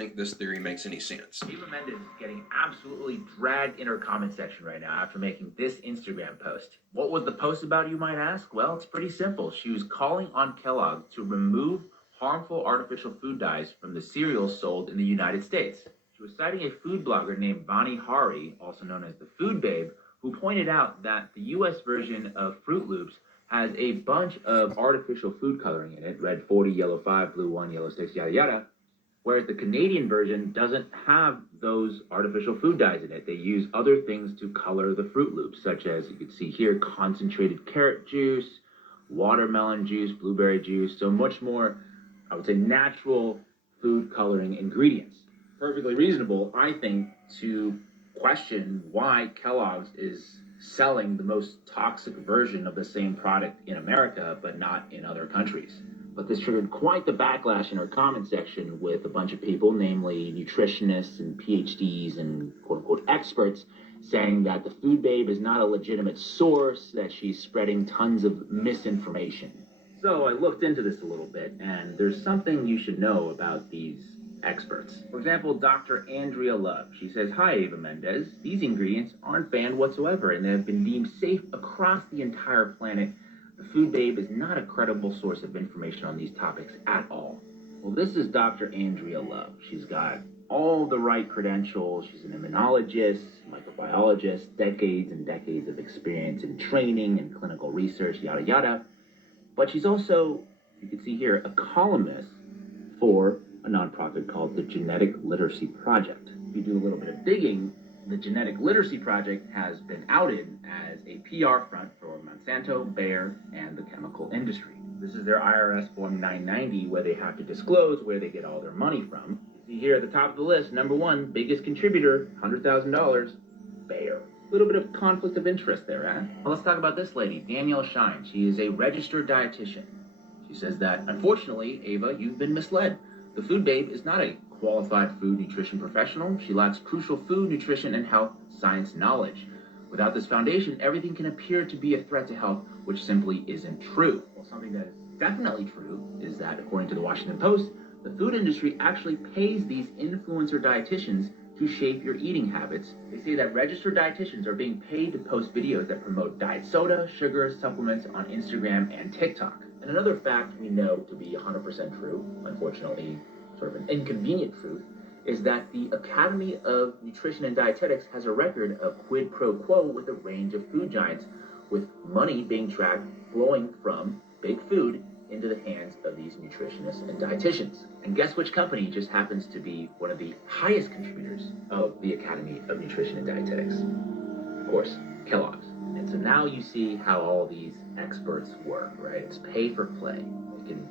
think this theory makes any sense. Eva Mendes is getting absolutely dragged in her comment section right now after making this Instagram post. What was the post about, you might ask? Well, it's pretty simple. She was calling on Kellogg to remove harmful artificial food dyes from the cereals sold in the United States. She was citing a food blogger named Vani Hari, also known as the Food Babe, who pointed out that the US version of Fruit Loops has a bunch of artificial food coloring in it, red 40, yellow 5, blue 1, yellow 6, yada yada, whereas the Canadian version doesn't have those artificial food dyes in it. They use other things to color the Fruit Loops, such as you can see here, concentrated carrot juice, watermelon juice, blueberry juice, so much more, I would say, natural food coloring ingredients. Perfectly reasonable, I think, to question why Kellogg's is selling the most toxic version of the same product in America, but not in other countries. But this triggered quite the backlash in our comment section with a bunch of people, namely nutritionists and PhDs and quote-unquote experts, saying that the Food Babe is not a legitimate source, that she's spreading tons of misinformation. So I looked into this a little bit, and there's something you should know about these experts. For example, Dr. Andrea Love. She says, "Hi, Eva Mendes. These ingredients aren't banned whatsoever, and they have been deemed safe across the entire planet. The Food Babe is not a credible source of information on these topics at all." Well, this is Dr. Andrea Love. She's got all the right credentials. She's an immunologist, microbiologist, decades and decades of experience in training and clinical research, yada yada. But she's also, you can see here, a columnist for a nonprofit called the Genetic Literacy Project. If you do a little bit of digging, the Genetic Literacy Project has been outed as a PR front for Monsanto, Bayer, and the chemical industry. This is their IRS Form 990, where they have to disclose where they get all their money from. You see here at the top of the list, number one, biggest contributor, $100,000, Bayer. A little bit of conflict of interest there, eh? Well, let's talk about this lady, Danielle Shine. She is a registered dietitian. She says that, unfortunately, Ava, you've been misled. The Food Babe is not a qualified food nutrition professional. She lacks crucial food, nutrition, and health science knowledge. Without this foundation, everything can appear to be a threat to health, which simply isn't true. Well, something that is definitely true is that, according to the Washington Post, the food industry actually pays these influencer dietitians to shape your eating habits. They say that registered dietitians are being paid to post videos that promote diet soda, sugar, supplements on Instagram and TikTok. And another fact we know to be 100% true, unfortunately sort of an inconvenient truth, is that the Academy of Nutrition and Dietetics has a record of quid pro quo with a range of food giants, with money being tracked flowing from big food into the hands of these nutritionists and dietitians. And guess which company just happens to be one of the highest contributors of the Academy of Nutrition and Dietetics? Of course, Kellogg's. And so now you see how all these experts work, right? It's pay for play. They can